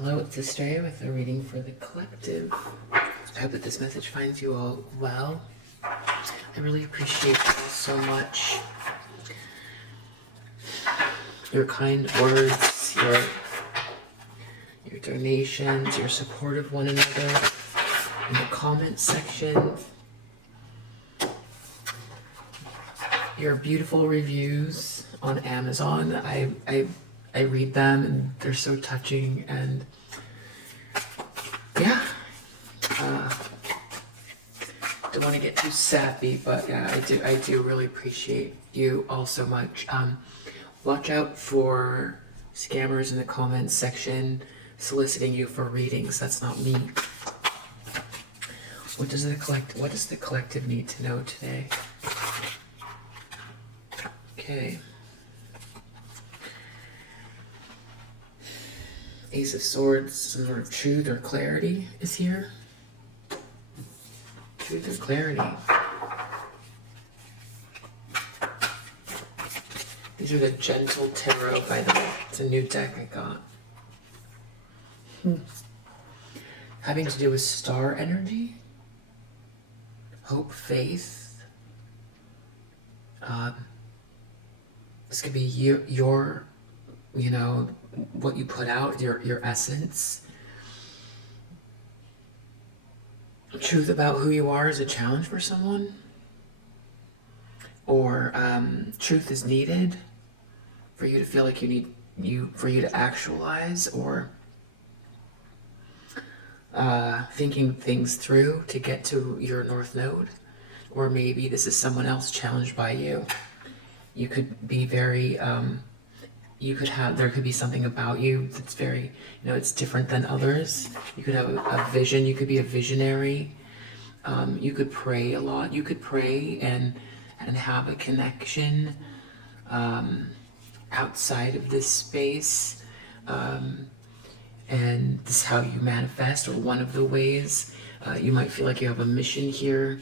Hello, it's Estrella with a reading for the collective. I hope that this message finds you all well. I really appreciate you all so much. Your kind words, your donations, your support of one another in the comments section. Your beautiful reviews on Amazon. I read them and they're so touching, and yeah. Don't want to get too sappy, but yeah, I do really appreciate you all so much. Watch out for scammers in the comments section soliciting you for readings. That's not me. What does the collective need to know today? Okay. Ace of Swords, some sort of truth or clarity is here. Truth or clarity. These are the Gentle Tarot, by the way. It's a new deck I got. Having to do with star energy, hope, faith. This could be your what you put out, your essence. Truth about who you are is a challenge for someone, or truth is needed for you to feel like for you to actualize, or thinking things through to get to your North Node, or maybe this is someone else challenged by you. You could be very there could be something about you that's very, it's different than others. You could have a vision. You could be a visionary. You could pray a lot. You could pray and have a connection outside of this space. And this is how you manifest, or one of the ways. You might feel like you have a mission here.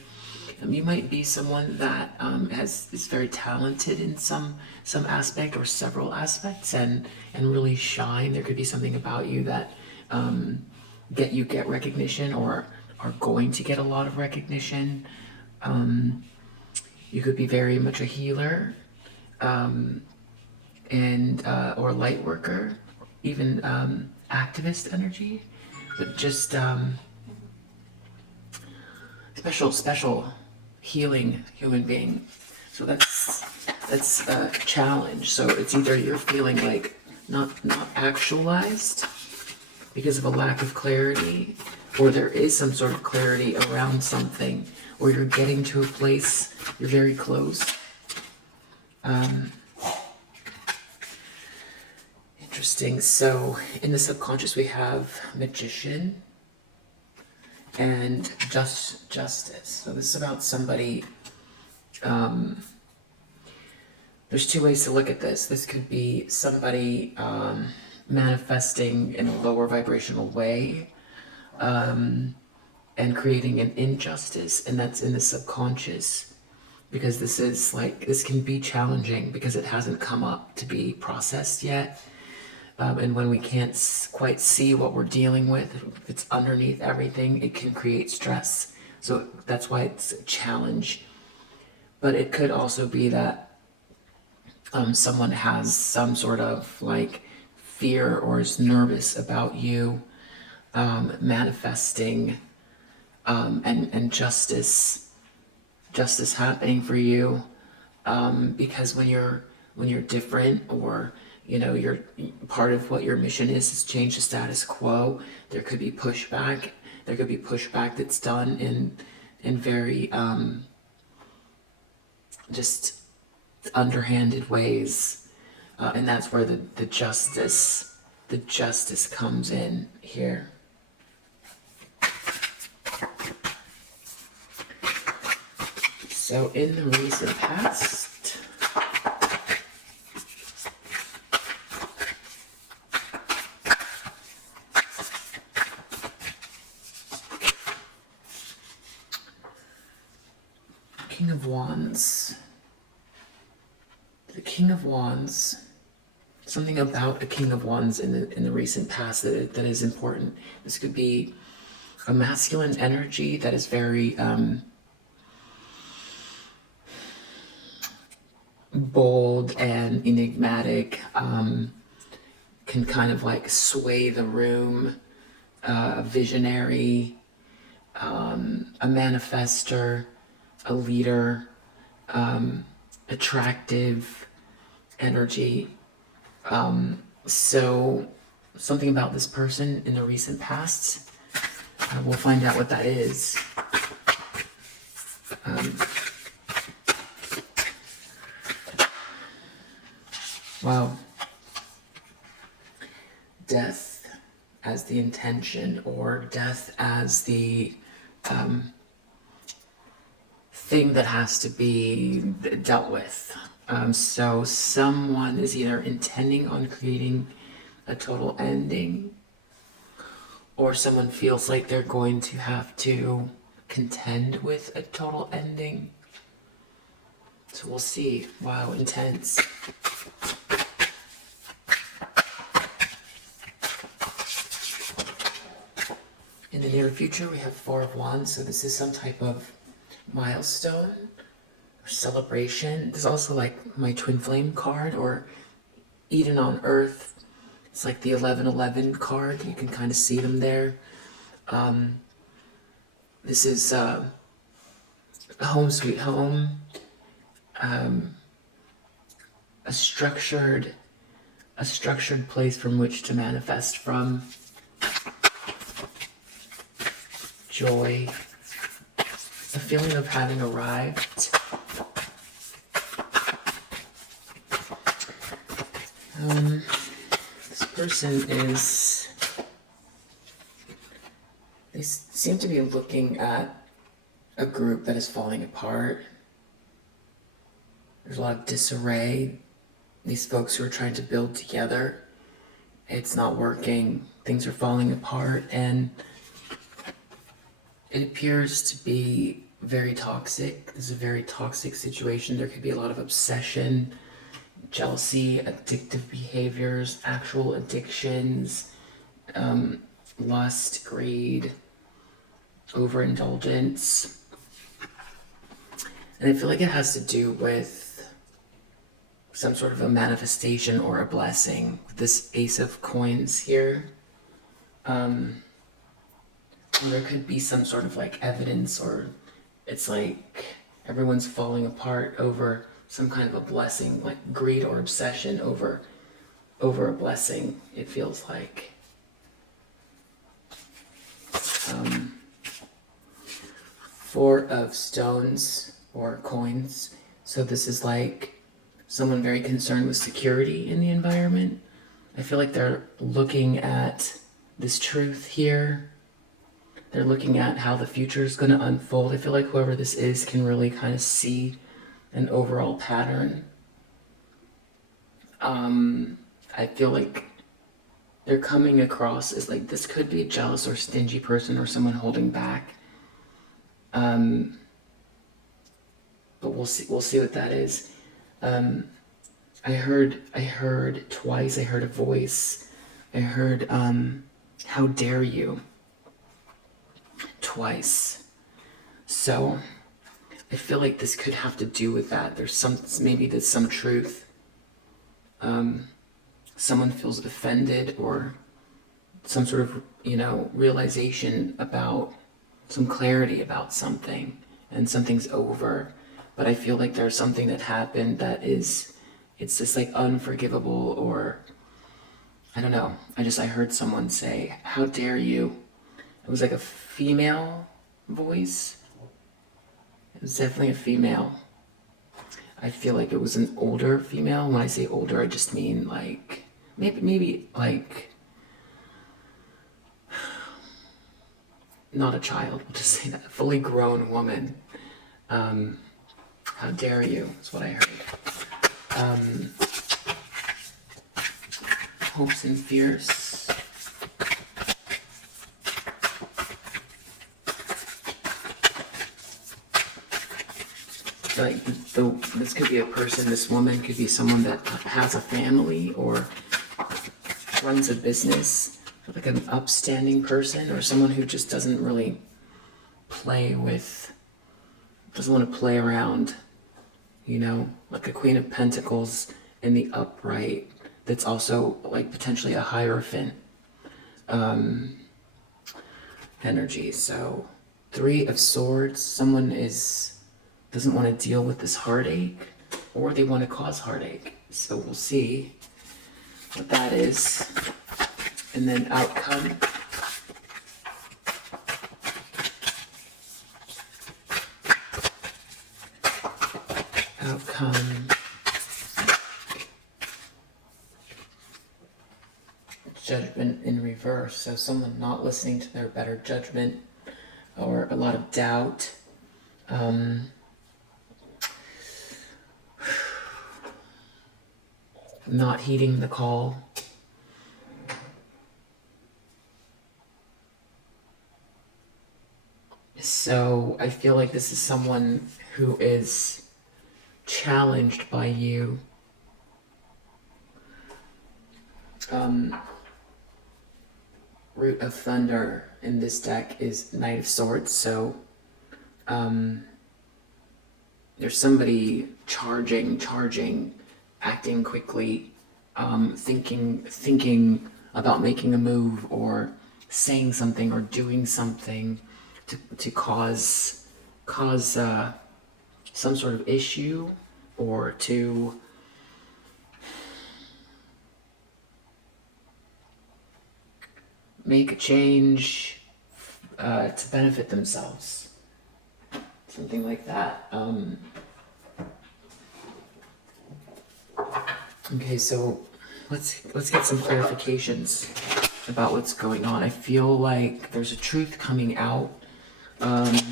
You might be someone that is very talented in some aspect or several aspects, and really shine. There could be something about you that get recognition, or are going to get a lot of recognition. You could be very much a healer, and or light worker, even activist energy, but just special healing human being. So that's a challenge. So it's either you're feeling like not actualized because of a lack of clarity, or there is some sort of clarity around something, or you're getting to a place, you're very close. Interesting. So in the subconscious we have Magician and justice. So this is about somebody. There's two ways to look at this. This could be somebody manifesting in a lower vibrational way, and creating an injustice, and that's in the subconscious, because this can be challenging because it hasn't come up to be processed yet. And when we can't quite see what we're dealing with, if it's underneath everything, it can create stress. So that's why it's a challenge. But it could also be that someone has some sort of fear, or is nervous about you manifesting, and justice happening for you, because when you're different, or you're part of what your mission is change the status quo, there could be pushback. There could be pushback that's done in very just underhanded ways, and that's where the justice comes in here. So in the recent past, King of Wands. The King of Wands. something about a King of Wands in the recent past that is important. This could be a masculine energy that is very bold and enigmatic, can kind of like sway the room, a visionary, a manifester, a leader, attractive energy. So something about this person in the recent past, we'll find out what that is. Wow. Death as the intention, or death as the thing that has to be dealt with. So someone is either intending on creating a total ending, or someone feels like they're going to have to contend with a total ending. So we'll see. Wow, intense. In the near future, we have Four of Wands, so this is some type of milestone or celebration. There's also like my twin flame card, or Eden on Earth. It's like the 1111 card. You can kind of see them there. This is a home sweet home, a structured place from which to manifest from. Joy, a feeling of having arrived. This person is, they seem to be looking at a group that is falling apart. There's a lot of disarray. These folks who are trying to build together, it's not working. Things are falling apart, and it appears to be very toxic. This is a very toxic situation. There could be a lot of obsession, jealousy, addictive behaviors, actual addictions, lust, greed, overindulgence. And I feel like it has to do with some sort of a manifestation or a blessing. This Ace of Coins here. There could be some sort of like evidence, or it's like everyone's falling apart over some kind of a blessing, like greed or obsession over a blessing, it feels like. Four of Stones or coins. So this is like someone very concerned with security in the environment. I feel like they're looking at this truth here. They're looking at how the future is going to unfold. I feel like whoever this is can really kind of see an overall pattern. I feel like they're coming across as like, this could be a jealous or stingy person, or someone holding back. But we'll see what that is. I heard twice, I heard a voice. I heard, how dare you? Twice. So I feel like this could have to do with that. There's some truth. Someone feels offended, or some sort of, realization about some clarity about something, and something's over. But I feel like there's something that happened that it's just like unforgivable, or I don't know. I heard someone say, how dare you? It was like a female voice. It was definitely a female. I feel like it was an older female. When I say older, I just mean like, maybe like, not a child, we'll just say that, a fully grown woman. How dare you, is what I heard. Hopes and fears. Like, this could be a person, this woman could be someone that has a family, or runs a business, like an upstanding person or someone who just doesn't really doesn't want to play around, you know, like a Queen of Pentacles in the upright that's also like potentially a Hierophant energy. So Three of Swords, someone doesn't want to deal with this heartache, or they want to cause heartache. So we'll see what that is. And then outcome. Outcome. Judgment in reverse. So someone not listening to their better judgment, or a lot of doubt. Not heeding the call. So I feel like this is someone who is challenged by you. Root of Thunder in this deck is Knight of Swords, so there's somebody charging, acting quickly, thinking about making a move or saying something or doing something to cause some sort of issue, or to make a change to benefit themselves. Something like that. Okay, so let's get some clarifications about what's going on. I feel like there's a truth coming out, and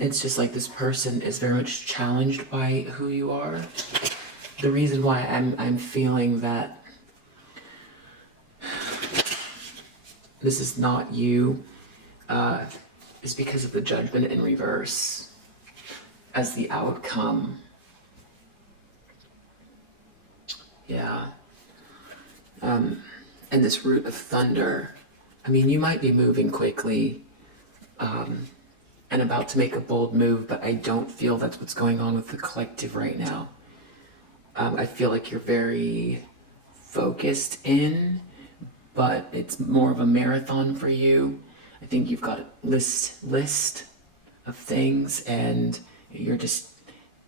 it's just like this person is very much challenged by who you are. The reason why I'm feeling that this is not you is because of the Judgment in reverse as the outcome. Yeah. And this Root of Thunder. I mean, you might be moving quickly and about to make a bold move, but I don't feel that's what's going on with the collective right now. I feel like you're very focused in, but it's more of a marathon for you. I think you've got a list of things, and you're just,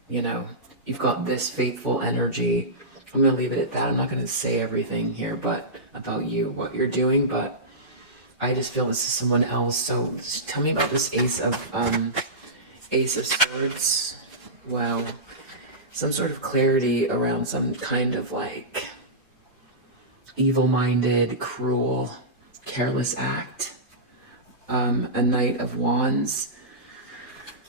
you've got this faithful energy. I'm going to leave it at that. I'm not going to say everything here but about you, what you're doing, but I just feel this is someone else. So just tell me about this Ace of Swords. Wow. Some sort of clarity around some kind of like evil-minded, cruel, careless act. A Knight of Wands.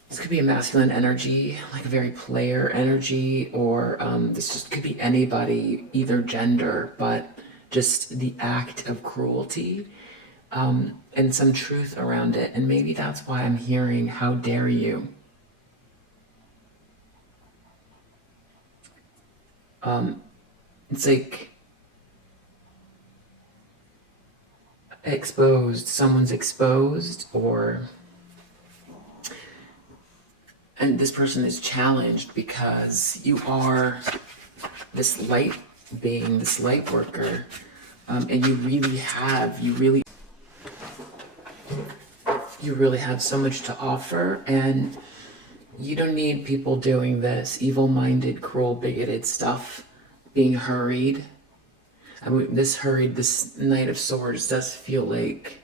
This could be a masculine energy, like a very player energy, or this just could be anybody, either gender, but just the act of cruelty, and some truth around it. And maybe that's why I'm hearing, how dare you? It's like exposed, someone's exposed, and this person is challenged because you are this light being, this light worker, and you really have so much to offer, and you don't need people doing this evil-minded, cruel, bigoted stuff, being hurried. I mean, this Knight of Swords does feel like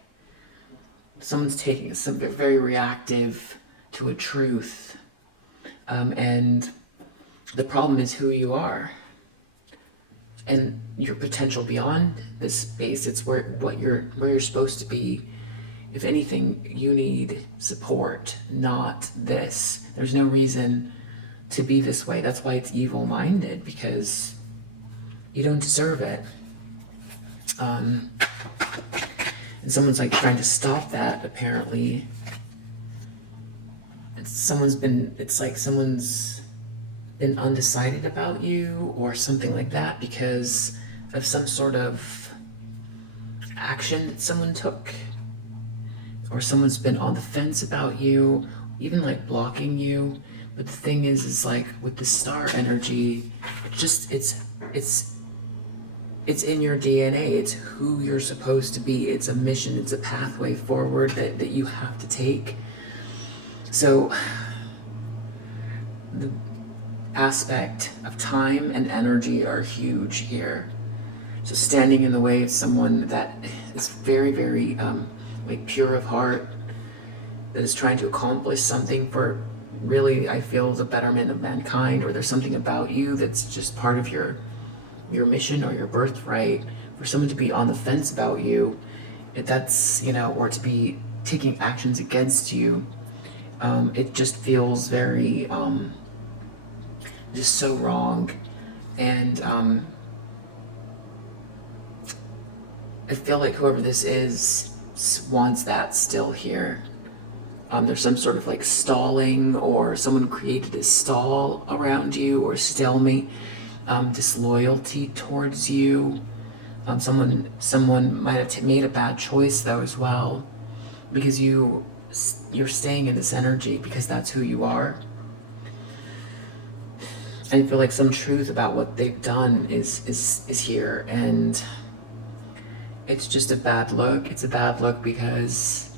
someone's taking something very reactive to a truth, and the problem is who you are and your potential beyond this space. It's where you're supposed to be. If anything, you need support, not this. There's no reason to be this way. That's why it's evil-minded, because you don't deserve it. And someone's like trying to stop that, apparently. Someone's been undecided about you or something like that because of some sort of action that someone took, or someone's been on the fence about you, even like blocking you. But the thing is like with the star energy, it's in your DNA. It's who you're supposed to be. It's a mission. It's a pathway forward that you have to take. So the aspect of time and energy are huge here. So standing in the way of someone that is very, very like pure of heart, that is trying to accomplish something for really, I feel, the betterment of mankind, or there's something about you that's just part of your mission or your birthright. For someone to be on the fence about you, that's, you know, or to be taking actions against you, it just feels very just so wrong. And I feel like whoever this is wants that still here. There's some sort of like stalling, or someone created a stall around you, or stalemate, disloyalty towards you. Someone might have made a bad choice though as well, because you're staying in this energy because that's who you are. I feel like some truth about what they've done is here, and it's just a bad look. It's a bad look because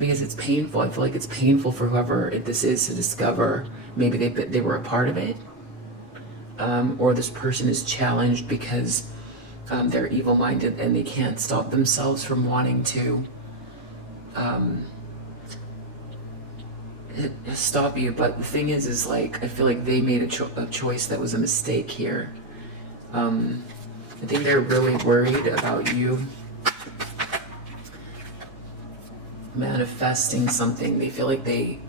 it's painful. I feel like it's painful for whoever this is to discover. Maybe they were a part of it, or this person is challenged because they're evil-minded and they can't stop themselves from wanting to stop you. But the thing is like, I feel like they made a choice that was a mistake here. I think they're really worried about you manifesting something. They feel like they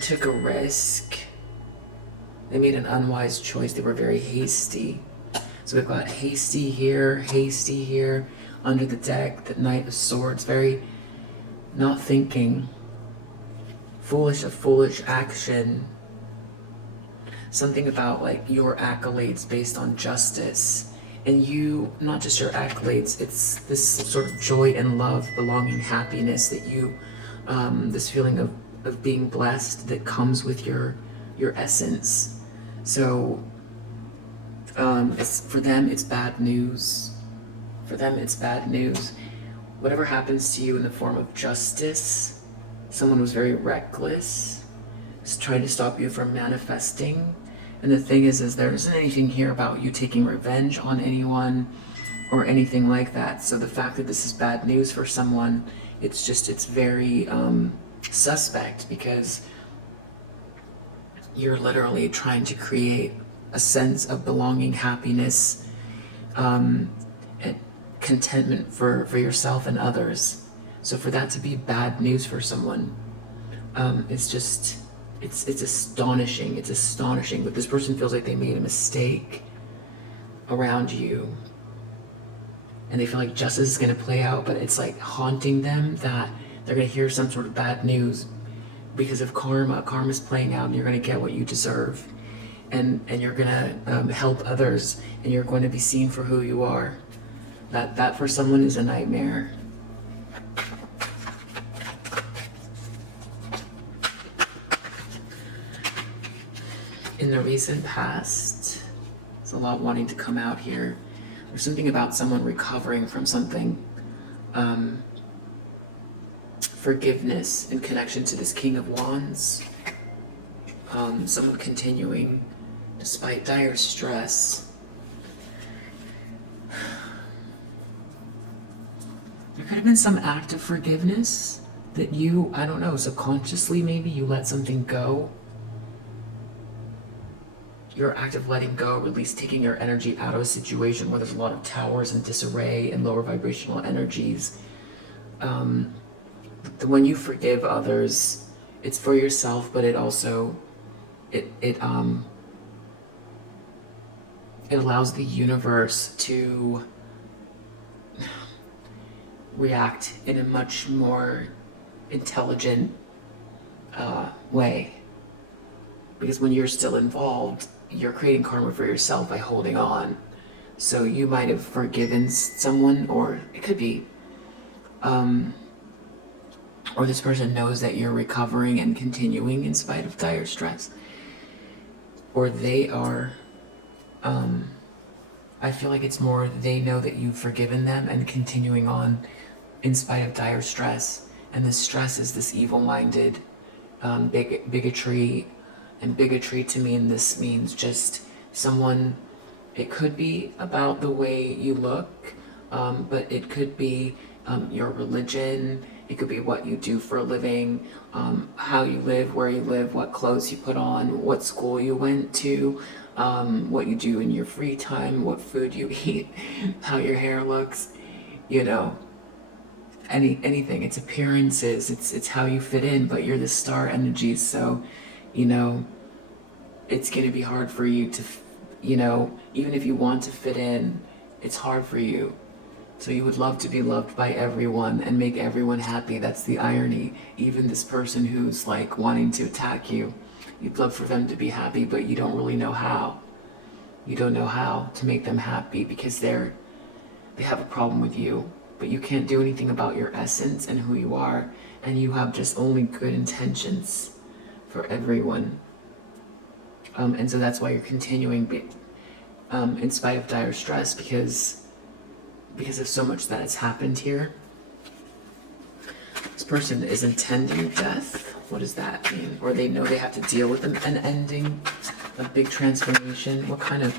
took a risk. They made an unwise choice. They were very hasty. So we've got hasty here, under the deck, the Knight of Swords, very not thinking, a foolish action. Something about like your accolades based on justice. And you, not just your accolades, it's this sort of joy and love, belonging, happiness that you, this feeling of being blessed that comes with your essence. So for them, it's bad news. For them, it's bad news. Whatever happens to you in the form of justice, someone was very reckless, is trying to stop you from manifesting. And the thing is there isn't anything here about you taking revenge on anyone or anything like that. So the fact that this is bad news for someone, it's very suspect, because you're literally trying to create a sense of belonging, happiness, and contentment for yourself and others. So for that to be bad news for someone, it's astonishing. It's astonishing. But this person feels like they made a mistake around you, and they feel like justice is going to play out, but it's like haunting them that they're going to hear some sort of bad news because of karma. Karma's playing out, and you're going to get what you deserve, and you're going to help others, and you're going to be seen for who you are. That for someone is a nightmare. In the recent past, there's a lot wanting to come out here. There's something about someone recovering from something. Forgiveness in connection to this King of Wands. Someone continuing despite dire stress. There could have been some act of forgiveness that you, I don't know, subconsciously maybe you let something go. Your act of letting go, release, taking your energy out of a situation where there's a lot of towers and disarray and lower vibrational energies. When you forgive others, it's for yourself, but it also, it allows the universe to react in a much more intelligent way. Because when you're still involved, you're creating karma for yourself by holding on. So you might have forgiven someone, or it could be, or this person knows that you're recovering and continuing in spite of dire stress, or they are, I feel like it's more they know that you've forgiven them and continuing on in spite of dire stress. And this stress is this evil-minded bigotry, and bigotry to me in this means just someone. It could be about the way you look, but it could be your religion. It could be what you do for a living, how you live, where you live, what clothes you put on, what school you went to, what you do in your free time, what food you eat, how your hair looks, you know, anything. It's appearances. It's how you fit in. But you're the star energy, so you know it's going to be hard for you to, even if you want to fit in, it's hard for you. So you would love to be loved by everyone and make everyone happy. That's the irony. Even this person who's like wanting to attack you, you'd love for them to be happy, but you don't really know how. You don't know how to make them happy because they have a problem with you, but you can't do anything about your essence and who you are, and you have just only good intentions for everyone. And so that's why you're continuing in spite of dire stress, because of so much that has happened here. This person is intending death. What does that mean? Or they know they have to deal with an ending, a big transformation. What kind of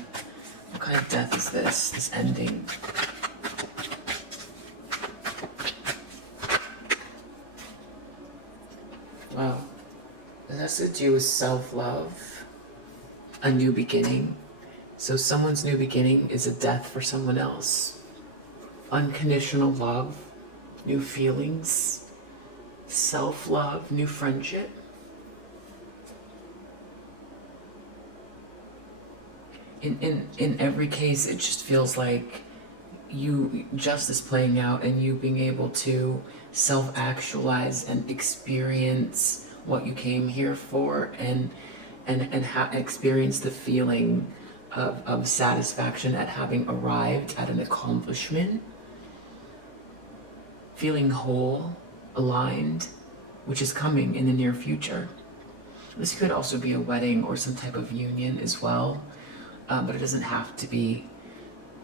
death is this? This ending. Wow. It has to do with self-love, a new beginning. So someone's new beginning is a death for someone else. Unconditional love, new feelings, self-love, new friendship. In every case, it just feels like you justice playing out and you being able to self-actualize and experience what you came here for, and experience the feeling of satisfaction at having arrived at an accomplishment, feeling whole, aligned, which is coming in the near future. This could also be a wedding or some type of union as well, but it doesn't have to be.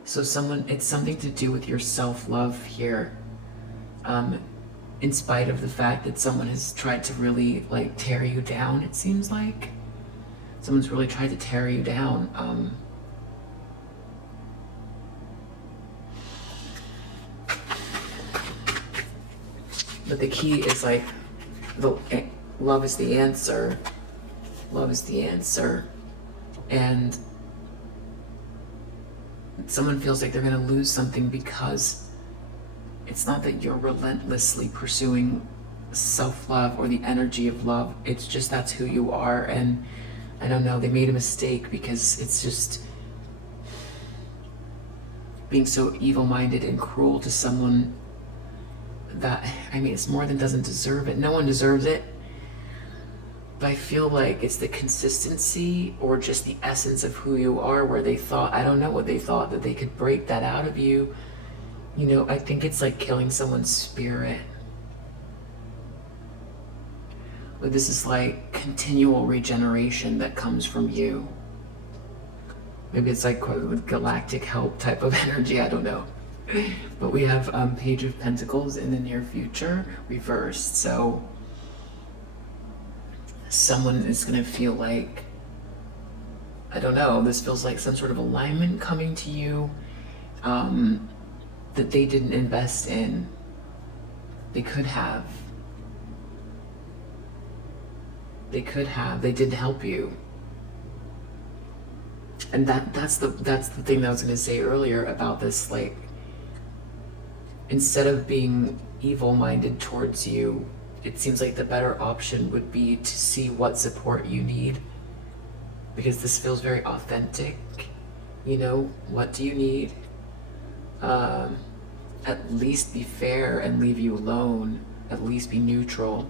So it's something to do with your self-love here, in spite of the fact that someone has tried to really like tear you down. It seems like someone's really tried to tear you down. But the key is like, love is the answer. Love is the answer. And someone feels like they're going to lose something because it's not that you're relentlessly pursuing self-love or the energy of love. It's just that's who you are. And I don't know, they made a mistake because it's just being so evil-minded and cruel to someone that, I mean, it's more than doesn't deserve it. No one deserves it. But I feel like it's the consistency or just the essence of who you are, where they thought, I don't know what they thought, that they could break that out of you. You know, I think it's like killing someone's spirit. But this is like continual regeneration that comes from you. Maybe it's like with galactic help type of energy, I don't know. But we have Page of Pentacles in the near future, reversed. So someone is going to feel like, I don't know, this feels like some sort of alignment coming to you that they didn't invest in. They could have. They didn't help you. And that's the thing that I was going to say earlier about this, like, instead of being evil-minded towards you, it seems like the better option would be to see what support you need, because this feels very authentic. You know, what do you need? At least be fair and leave you alone. At least be neutral.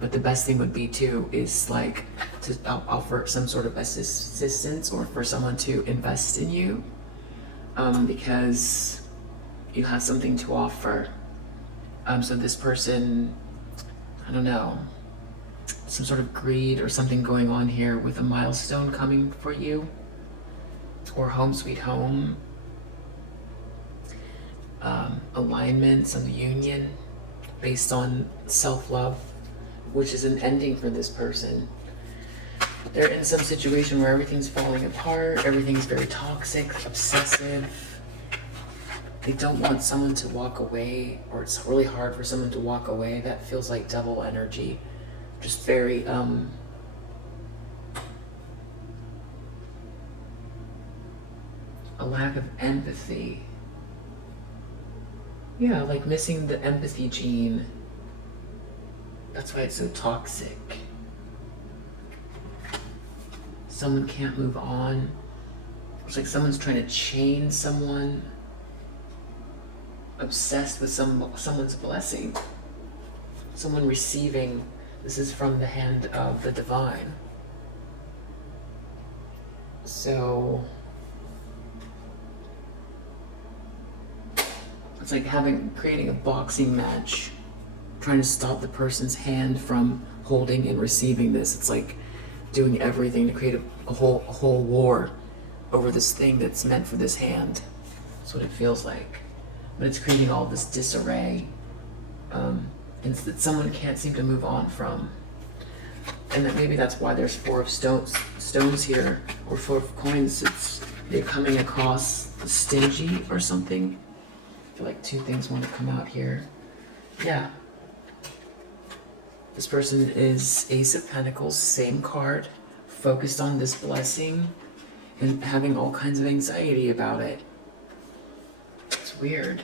But the best thing would be too is like to offer some sort of assistance, or for someone to invest in you. because you have something to offer. So this person, I don't know, some sort of greed or something going on here with a milestone coming for you, or home sweet home, alignment, some union based on self-love, which is an ending for this person. They're in some situation where everything's falling apart, everything's very toxic, obsessive. They don't want someone to walk away, or it's really hard for someone to walk away. That feels like double energy. Just very, a lack of empathy. Yeah, like missing the empathy gene. That's why it's so toxic. Someone can't move on. It's like someone's trying to chain someone. Obsessed with someone's blessing. Someone receiving. This is from the hand of the divine. So it's like creating a boxing match, trying to stop the person's hand from holding and receiving this. It's like doing everything to create a whole war over this thing that's meant for this hand. That's what it feels like. But it's creating all this disarray, and that someone can't seem to move on from. And that maybe that's why there's 4 of stones here, or 4 of coins. They're coming across stingy or something. I feel like 2 things want to come out here. Yeah. This person is Ace of Pentacles, same card, focused on this blessing and having all kinds of anxiety about it. It's weird.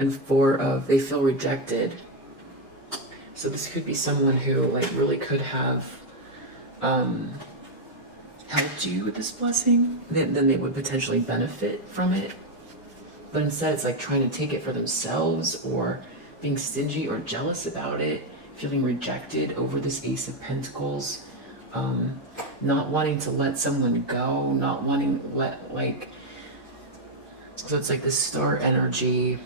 And 4 of, they feel rejected. So this could be someone who like really could have helped you with this blessing. Then they would potentially benefit from it. But instead it's like trying to take it for themselves, or being stingy or jealous about it, feeling rejected over this Ace of Pentacles, not wanting to let someone go, not wanting so it's like this star energy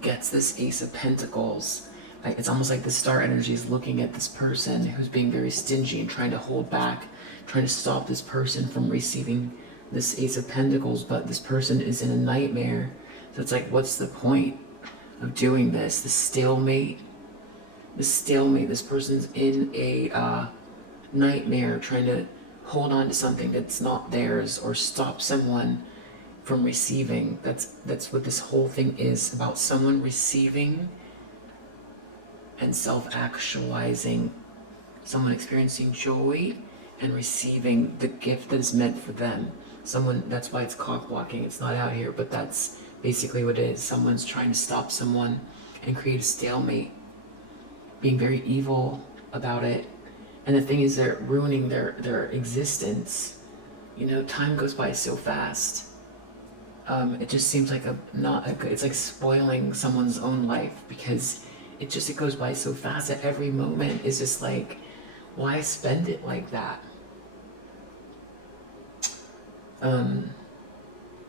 gets this Ace of Pentacles. Like, it's almost like the star energy is looking at this person who's being very stingy and trying to hold back, trying to stop this person from receiving this Ace of Pentacles, but this person is in a nightmare. So it's like, what's the point of doing this? The stalemate. This person's in a nightmare, trying to hold on to something that's not theirs, or stop someone from receiving. That's what this whole thing is about. Someone receiving and self-actualizing. Someone experiencing joy and receiving the gift that is meant for them. Someone, that's why it's cock blocking. It's not out here, but that's basically what it is. Someone's trying to stop someone and create a stalemate, being very evil about it. And the thing is, they're ruining their existence. You know, time goes by so fast. It just seems like it's like spoiling someone's own life, because it goes by so fast that every moment is just like, why spend it like that?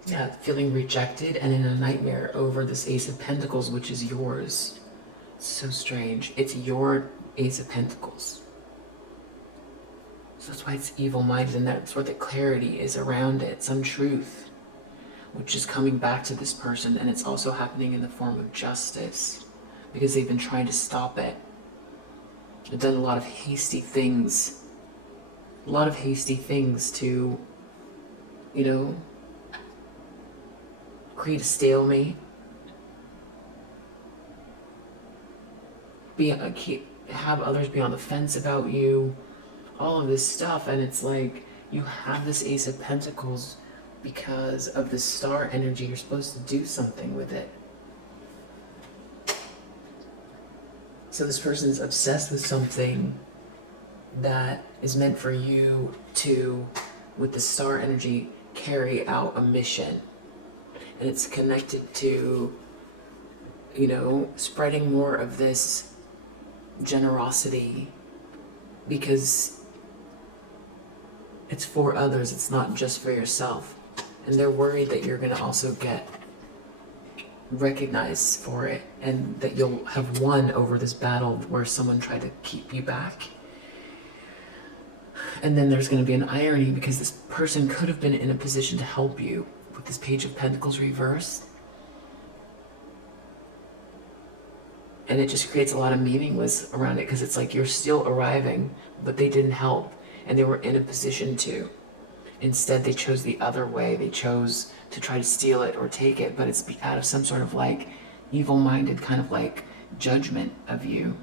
Yeah, feeling rejected and in a nightmare over this Ace of Pentacles, which is yours. It's so strange. It's your Ace of Pentacles. So that's why it's evil-minded, and that's where the clarity is around it. Some truth, which is coming back to this person, and it's also happening in the form of justice, because they've been trying to stop it. They've done a lot of hasty things. To, you know, create a stalemate. Have others be on the fence about you. All of this stuff, and it's like, you have this Ace of Pentacles because of the star energy. You're supposed to do something with it. So this person is obsessed with something that is meant for you to, with the star energy, carry out a mission. And it's connected to, you know, spreading more of this generosity, because it's for others. It's not just for yourself. And they're worried that you're going to also get recognized for it, and that you'll have won over this battle where someone tried to keep you back. And then there's going to be an irony, because this person could have been in a position to help you with this Page of Pentacles reversed. And it just creates a lot of meaningless around it, because it's like you're still arriving, but they didn't help, and they were in a position to. Instead, they chose the other way. They chose to try to steal it or take it, but it's out of some sort of like evil-minded kind of like judgment of you.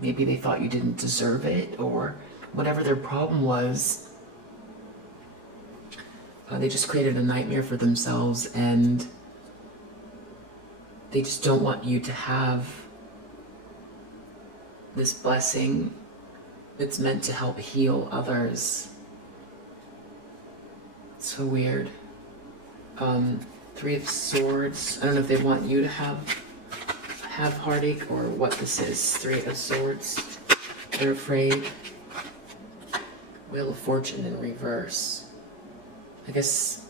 Maybe they thought you didn't deserve it, or whatever their problem was. They just created a nightmare for themselves, and they just don't want you to have this blessing that's meant to help heal others. It's so weird. Three of Swords. I don't know if they want you to have heartache or what this is. Three of Swords. They're afraid. Wheel of Fortune in reverse. I guess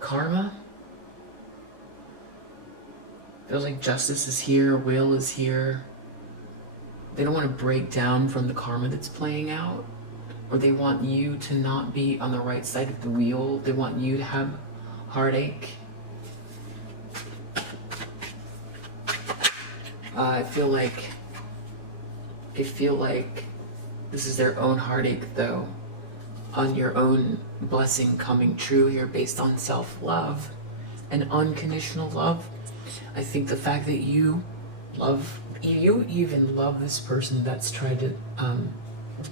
karma. Feels like justice is here, will is here. They don't want to break down from the karma that's playing out, or they want you to not be on the right side of the wheel. They want you to have heartache. I feel like this is their own heartache, though, on your own blessing coming true here based on self-love and unconditional love. I think the fact that you even love this person that's tried to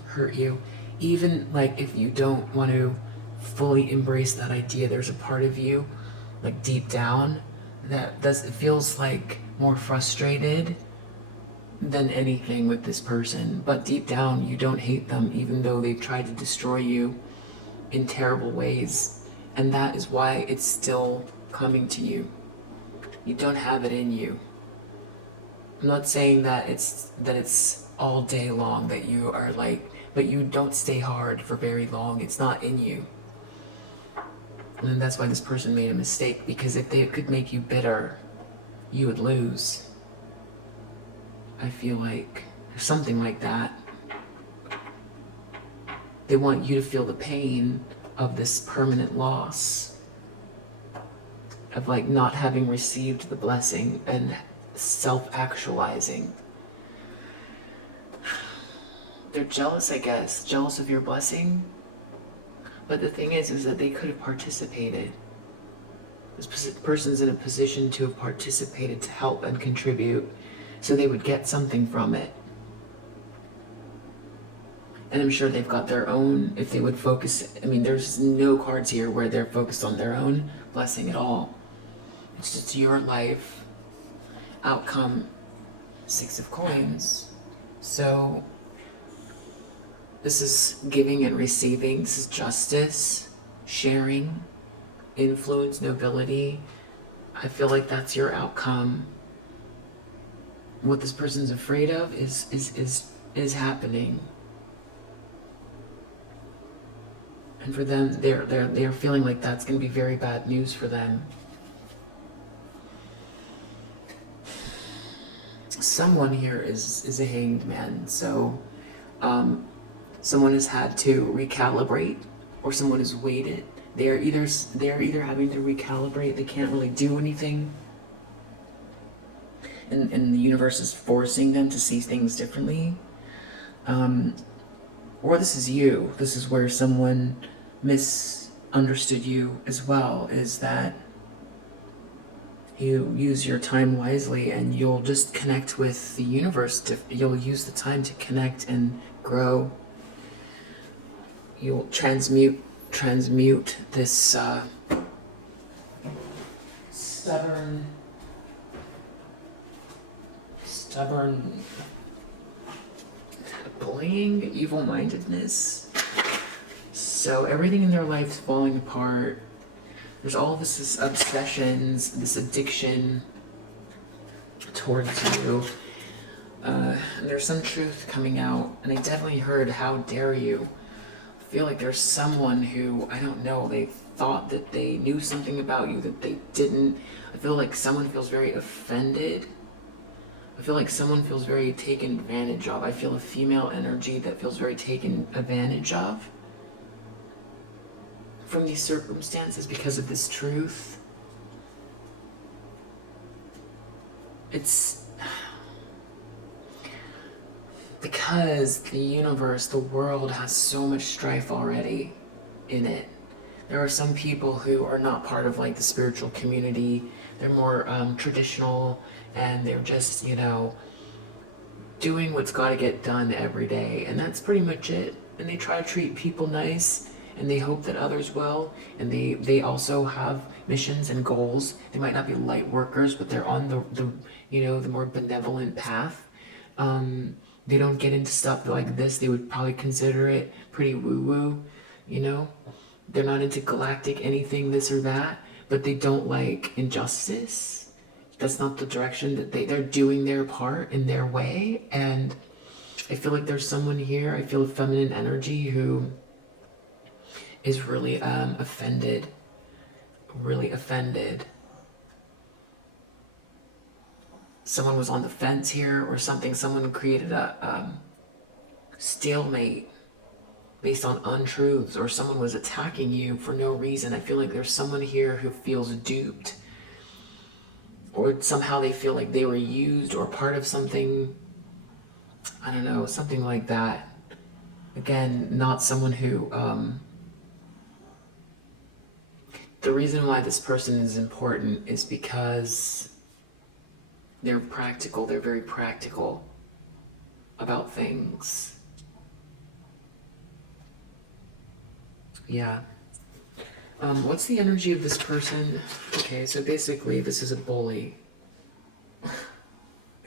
hurt you, even like if you don't want to fully embrace that idea, there's a part of you like deep down that it feels like more frustrated than anything with this person, but deep down you don't hate them, even though they've tried to destroy you in terrible ways. And that is why it's still coming to you. You don't have it in you. I'm not saying that it's all day long that you are like, but you don't stay hard for very long. It's not in you. And that's why this person made a mistake, because if they could make you bitter, you would lose. I feel like something like that. They want you to feel the pain of this permanent loss, of like not having received the blessing and self-actualizing. They're jealous, I guess, jealous of your blessing. But the thing is that they could have participated. This person's in a position to have participated, to help and contribute, so they would get something from it. And I'm sure they've got their own, if they would focus, I mean, there's no cards here where they're focused on their own blessing at all. It's just your life outcome. 6 of Coins. So this is giving and receiving. This is justice, sharing, influence, nobility. I feel like that's your outcome. What this person's afraid of is happening. And for them, they're feeling like that's going to be very bad news for them. Someone here is a hanged man. So someone has had to recalibrate, or someone has waited. They're either having to recalibrate. They can't really do anything. And the universe is forcing them to see things differently. Or this is you. This is where someone misunderstood you as well, is that you use your time wisely and you'll just connect with the universe. You'll use the time to connect and grow. You'll transmute this stubborn bullying, evil-mindedness. So everything in their life is falling apart. There's all this obsessions, this addiction towards you. And there's some truth coming out. And I definitely heard, how dare you feel like there's someone who, I don't know, they thought that they knew something about you that they didn't. I feel like someone feels very offended. I feel like someone feels very taken advantage of. I feel a female energy that feels very taken advantage of from these circumstances because of this truth. It's because the universe, the world has so much strife already in it. There are some people who are not part of like the spiritual community. They're more traditional, and they're just, doing what's got to get done every day. And that's pretty much it. And they try to treat people nice, and they hope that others will. And they also have missions and goals. They might not be light workers, but they're on the more benevolent path. They don't get into stuff like this. They would probably consider it pretty woo-woo, They're not into galactic anything, this or that, but they don't like injustice. That's not the direction that they're doing their part in their way. And I feel like there's someone here, I feel a feminine energy who is really offended. Really offended. Someone was on the fence here or something. Someone created a stalemate based on untruths, or someone was attacking you for no reason. I feel like there's someone here who feels duped, or somehow they feel like they were used or part of something. I don't know, something like that. Again, not someone who the reason why this person is important is because they're practical. They're very practical about things. Yeah. What's the energy of this person? Okay, so basically this is a bully.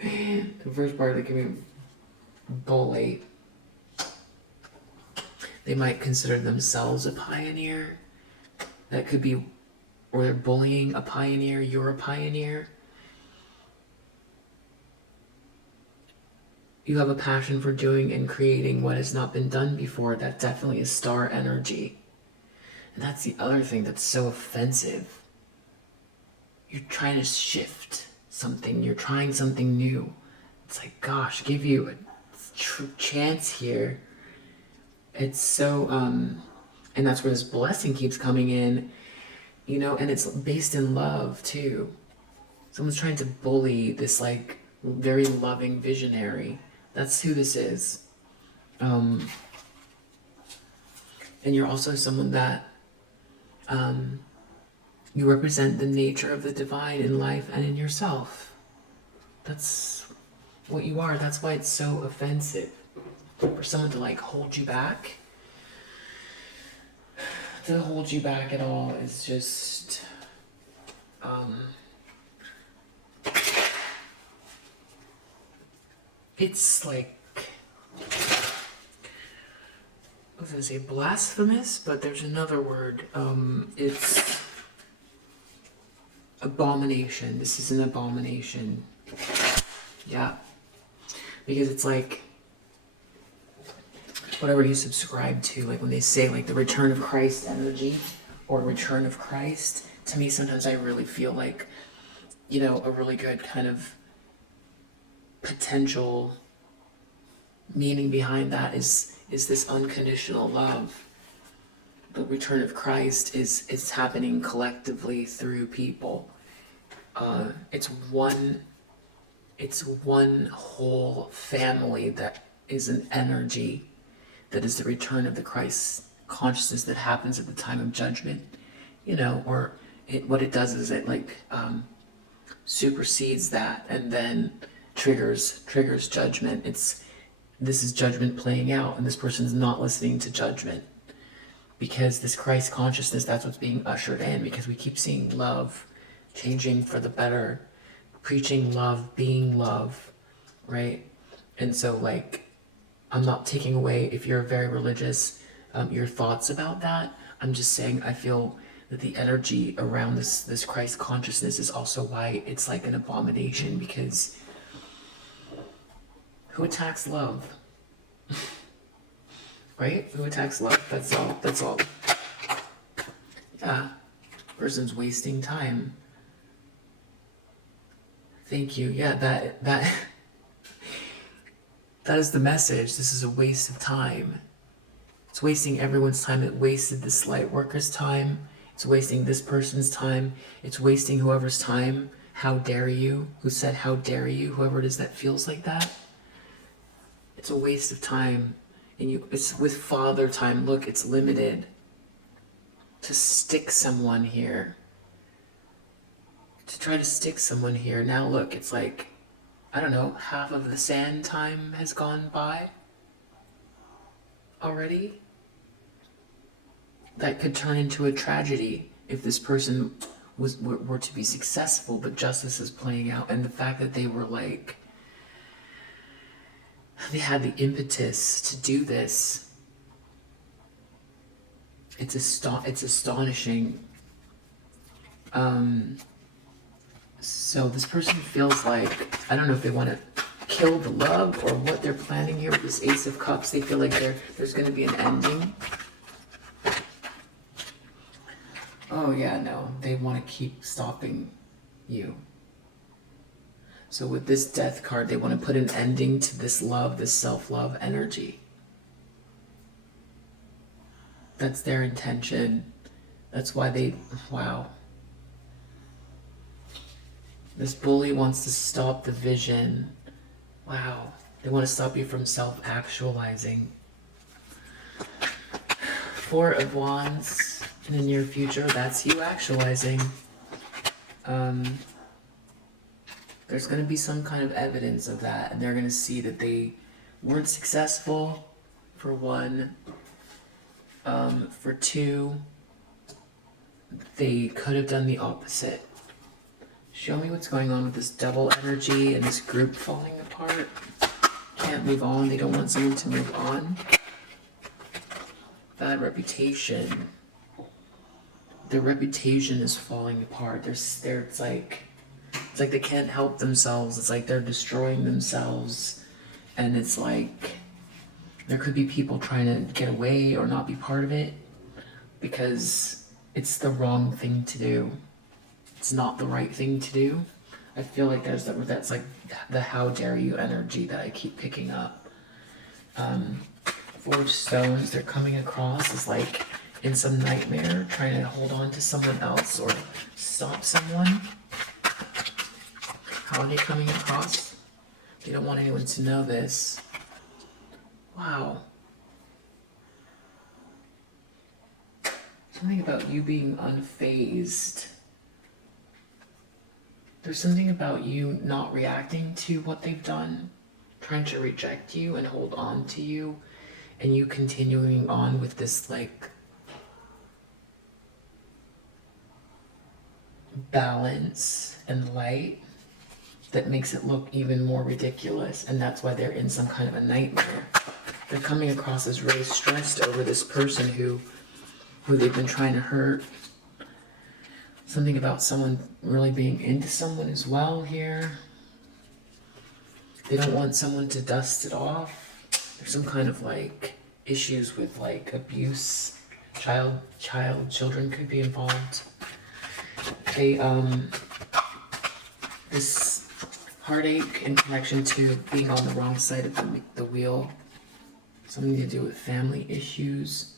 The first part of the community, bully. They might consider themselves a pioneer. That could be, or they're bullying a pioneer. You're a pioneer. You have a passion for doing and creating what has not been done before. That definitely is star energy. And that's the other thing that's so offensive. You're trying to shift something. You're trying something new. It's like, gosh, give you a true chance here. It's so, and that's where this blessing keeps coming in, and it's based in love too. Someone's trying to bully this like very loving visionary. That's who this is. And you're also someone that you represent the nature of the divine in life and in yourself. That's what you are. That's why it's so offensive for someone to like hold you back. To hold you back at all is just it's like, I was gonna say blasphemous, but there's another word. It's abomination. This is an abomination. Yeah. Because it's like whatever you subscribe to, like when they say like the return of Christ energy or return of Christ, to me sometimes I really feel like, a really good kind of potential meaning behind that is this unconditional love. The return of Christ is happening collectively through people. It's one whole family that is an energy that is the return of the Christ consciousness that happens at the time of judgment, what it does is it like supersedes that and then triggers judgment. This is judgment playing out, and this person's not listening to judgment because this Christ consciousness, that's what's being ushered in, because we keep seeing love changing for the better, preaching love, being love, right? And so like, I'm not taking away, if you're very religious, your thoughts about that. I'm just saying I feel that the energy around this Christ consciousness is also why it's like an abomination, because who attacks love? right? Who attacks love? That's all. That's all. Yeah. Person's wasting time. Thank you. Yeah, that that is the message. This is a waste of time. It's wasting everyone's time. It wasted this light worker's time. It's wasting this person's time. It's wasting whoever's time. How dare you? Who said how dare you? Whoever it is that feels like that. It's a waste of time. And it's with father time. Look, it's limited. To stick someone here. To try to stick someone here. Now look, it's like, I don't know, half of the sand time has gone by already. That could turn into a tragedy if this person were to be successful, but justice is playing out. And the fact that they were like, they had the impetus to do this. It's astonishing. So this person feels like, I don't know if they want to kill the love or what they're planning here with this Ace of Cups. They feel like there's going to be an ending. Oh yeah, no, they want to keep stopping you. So with this Death card, they want to put an ending to this love, this self-love energy. That's their intention. That's why they, wow. This bully wants to stop the vision. Wow. They want to stop you from self-actualizing. Four of Wands in the near future, that's you actualizing. There's going to be some kind of evidence of that, and they're going to see that they weren't successful, for one. For two, they could have done the opposite. Show me what's going on with this double energy and this group falling apart. Can't move on. They don't want someone to move on. Bad reputation. Their reputation is falling apart. It's like they can't help themselves. It's like they're destroying themselves. And it's like there could be people trying to get away or not be part of it because it's the wrong thing to do. It's not the right thing to do. I feel like that's like the how dare you energy that I keep picking up. Four of Stones, they're coming across as like in some nightmare, trying to hold on to someone else or stop someone. How are they coming across? They don't want anyone to know this. Wow. Something about you being unfazed. There's something about you not reacting to what they've done, trying to reject you and hold on to you, and you continuing on with this like balance and light that makes it look even more ridiculous, and that's why they're in some kind of a nightmare. They're coming across as really stressed over this person who they've been trying to hurt. Something about someone really being into someone as well here. They don't want someone to dust it off. There's some kind of like issues with like abuse. Children could be involved. They, this heartache in connection to being on the wrong side of the wheel. Something to do with family issues.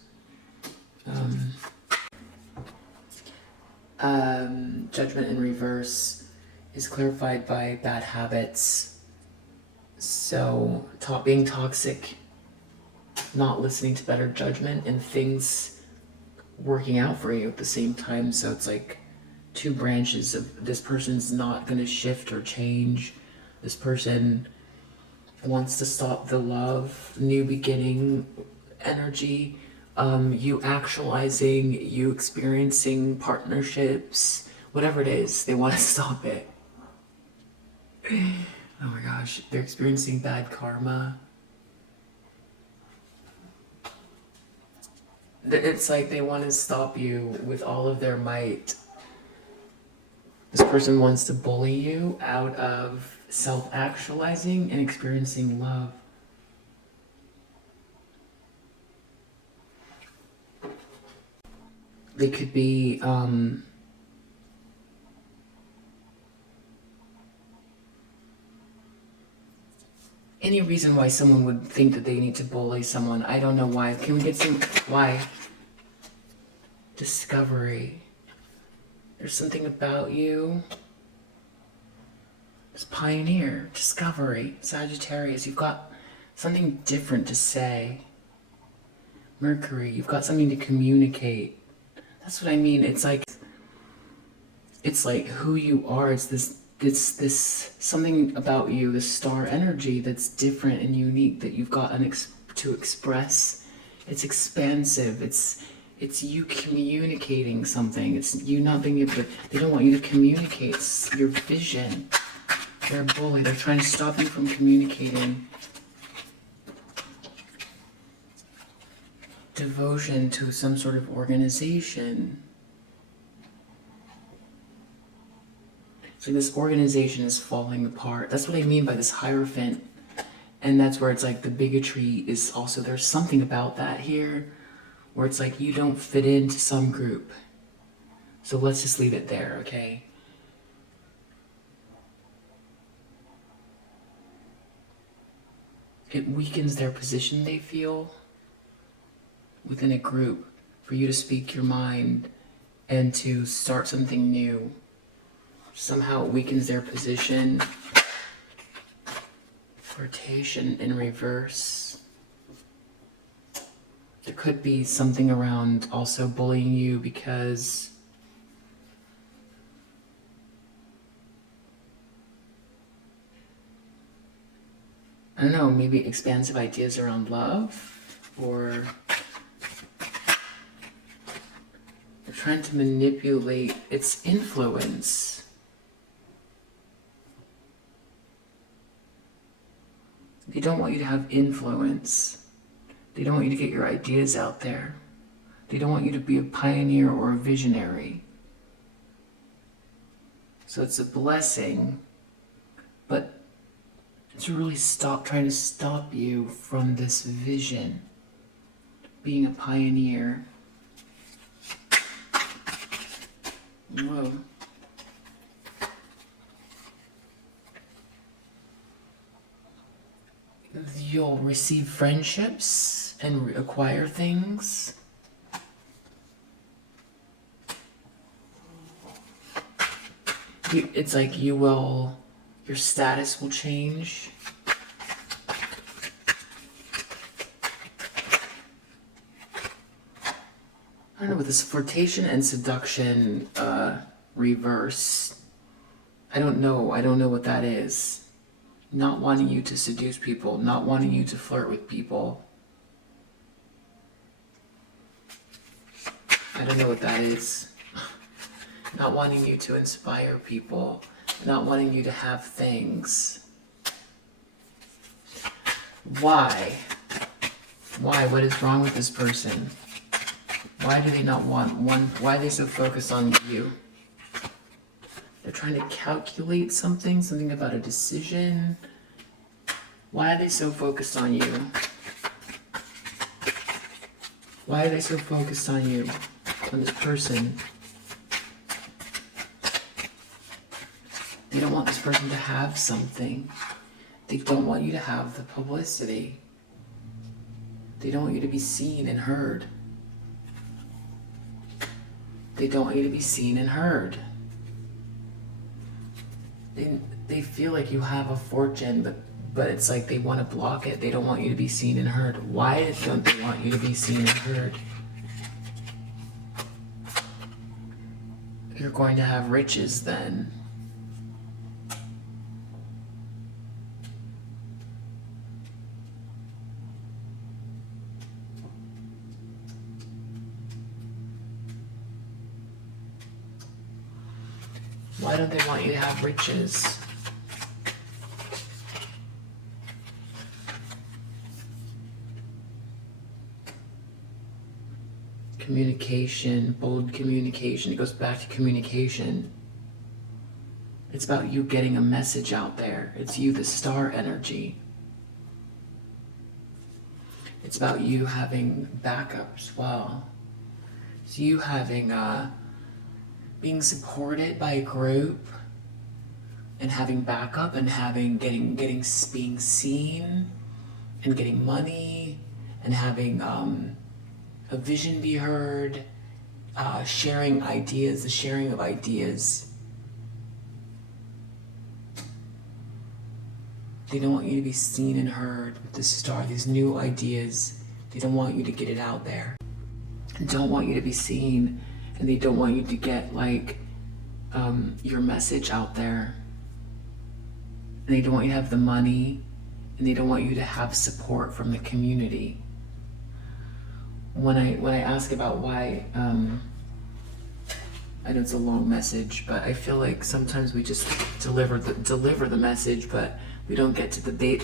Judgment in reverse is clarified by bad habits. So being toxic, not listening to better judgment, and things working out for you at the same time. So it's like two branches of this person's not going to shift or change. This person wants to stop the love, new beginning energy. You actualizing, you experiencing partnerships, whatever it is, they want to stop it. Oh my gosh, they're experiencing bad karma. It's like they want to stop you with all of their might. This person wants to bully you out of self-actualizing and experiencing love. They could be any reason why someone would think that they need to bully someone. I don't know why. Can we get some why? Discovery. There's something about you. It's pioneer, discovery, Sagittarius. You've got something different to say. Mercury, you've got something to communicate. That's what I mean. It's like who you are. It's this something about you, this star energy that's different and unique that you've got to express. It's expansive. It's you communicating something. It's you not being able to. They don't want you to communicate. It's your vision. They're a bully. They're trying to stop you from communicating. Devotion to some sort of organization. So this organization is falling apart. That's what I mean by this Hierophant. And that's where it's like the bigotry is also, there's something about that here where it's like you don't fit into some group. So let's just leave it there, okay? It weakens their position, they feel, within a group, for you to speak your mind and to start something new. Somehow it weakens their position. Flirtation in reverse. There could be something around also bullying you because I don't know, maybe expansive ideas around love, or they're trying to manipulate its influence. They don't want you to have influence. They don't want you to get your ideas out there. They don't want you to be a pioneer or a visionary. So it's a blessing, but to really trying to stop you from this vision, being a pioneer. Whoa. You'll receive friendships and acquire things. It's like your status will change. I don't know, with this flirtation and seduction reverse, I don't know what that is. Not wanting you to seduce people, not wanting you to flirt with people. I don't know what that is. Not wanting you to inspire people, not wanting you to have things. Why? Why? What is wrong with this person? Why do they not want one? Why are they so focused on you? They're trying to calculate something about a decision. Why are they so focused on you? Why are they so focused on you, on this person? They don't want this person to have something. They don't want you to have the publicity. They don't want you to be seen and heard. They don't want you to be seen and heard. They feel like you have a fortune, but it's like they want to block it. They don't want you to be seen and heard. Why don't they want you to be seen and heard? You're going to have riches then. Why don't they want you to have riches? Communication, bold communication. It goes back to communication. It's about you getting a message out there. It's you, the star energy. It's about you having backup as well. So you having, being supported by a group and having backup and being seen and getting money and having, a vision be heard, sharing ideas, the sharing of ideas. They don't want you to be seen and heard with the star, these new ideas. They don't want you to get it out there. They don't want you to be seen, and they don't want you to get like your message out there. And they don't want you to have the money, and they don't want you to have support from the community. When I ask about why, I know it's a long message, but I feel like sometimes we just deliver the message, but we don't get to the bait,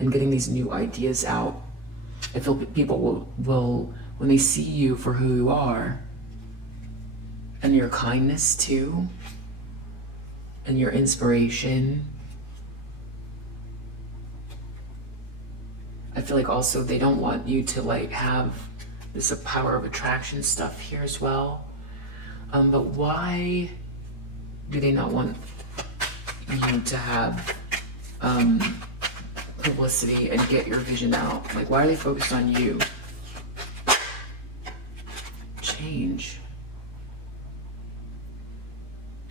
and getting these new ideas out. I feel people will when they see you for who you are, and your kindness too, and your inspiration. I feel like also they don't want you to like have this power of attraction stuff here as well. But why do they not want you to have publicity and get your vision out? Like, why are they focused on you? Change.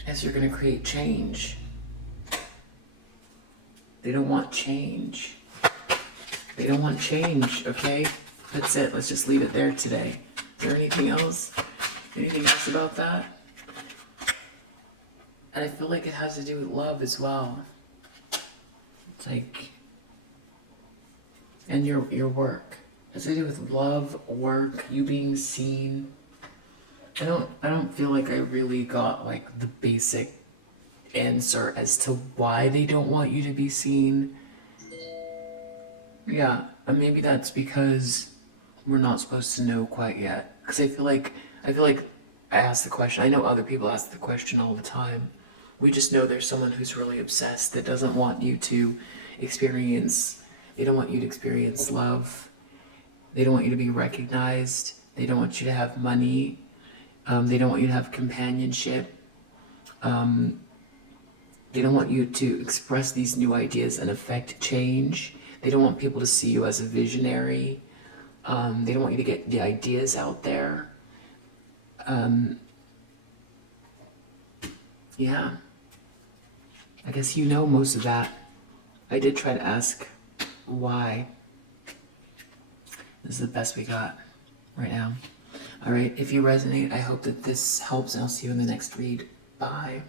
As you're gonna create change. They don't want change. They don't want change, okay? That's it. Let's just leave it there today. Is there anything else? Anything else about that? And I feel like it has to do with love as well. It's like, and your work. It has to do with love, work, you being seen. I don't feel like I really got like the basic answer as to why they don't want you to be seen. Yeah, and maybe that's because we're not supposed to know quite yet. Because I feel like I ask the question. I know other people ask the question all the time. We just know there's someone who's really obsessed that doesn't want you to experience. They don't want you to experience love. They don't want you to be recognized. They don't want you to have money. They don't want you to have companionship. They don't want you to express these new ideas and affect change. They don't want people to see you as a visionary. They don't want you to get the ideas out there. Yeah. I guess you know most of that. I did try to ask why. This is the best we got right now. All right, if you resonate, I hope that this helps, and I'll see you in the next read. Bye.